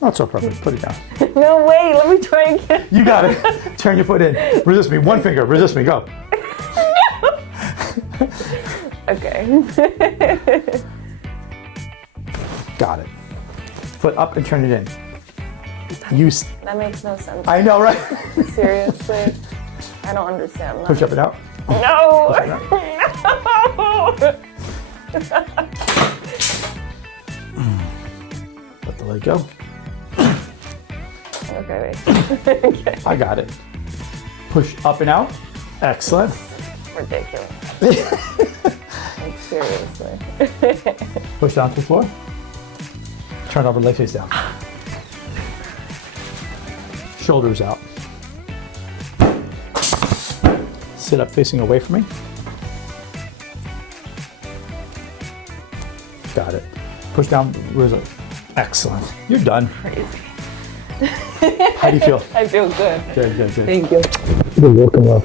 Not so perfect. Put it down. No, wait, let me try again. You got it. Turn your foot in. Resist me. One finger. Resist me. Go. Okay. Got it. Foot up and turn it in. That makes no sense. I know, right? Seriously. I don't understand that. Push up and out. No! Push up and out. No! Let the leg go. Okay, wait. Okay. I got it. Push up and out. Excellent. Ridiculous. Like, seriously. Push down to the floor. Turn over, leg face down. Shoulders out. Sit up facing away from me. Got it. Push down, result. Excellent. You're done. Crazy. How do you feel? I feel good. Good, good, good. Thank you. You're welcome, love.